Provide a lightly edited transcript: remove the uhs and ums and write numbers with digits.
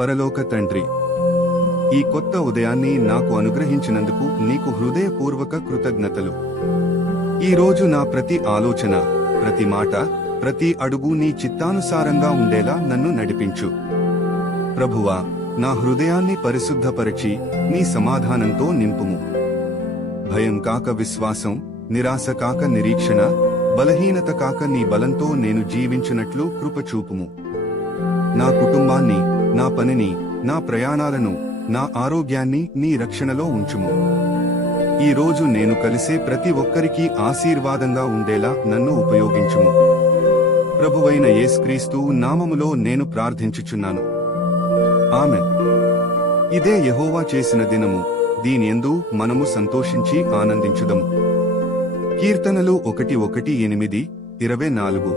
పరలోక తండ్రి, ఈ కొత్త ఉదయాన్ని నాకు అనుగ్రహించినందుకు నీకు హృదయపూర్వక కృతజ్ఞతలు. ఈ రోజు నా ప్రతి ఆలోచన, ప్రతి మాట, ప్రతి అడుగు నీ చిత్తానుసారంగా ఉండేలా నన్ను నడిపించు. ప్రభువా, నా హృదయాన్ని పరిశుద్ధపరచి నీ సమాధానంతో నింపుము. భయం కాక విశ్వాసం, నిరాశ కాక నిరీక్షణ, బలహీనత కాక నీ బలంతో నేను జీవించినట్లు కృప చూపుము. నా కుటుంబాన్ని, నా పనిని, నా ప్రయాణాలను, నా ఆరోగ్యాన్ని నీ రక్షణలో ఉంచుము. ఈ రోజు నేను కలిసే ప్రతి ఒక్కరికి ఆశీర్వాదంగా ఉండేలా నన్ను ఉపయోగించుము. ప్రభువైన యేసుక్రీస్తు నామములో నేను ప్రార్థించుచున్నాను. ఆమెన్. ఇదే యెహోవా చేసిన దినము, దీనియందు మనము సంతోషించి ఆనందించుదము. కీర్తనలు 1:1-8, 24.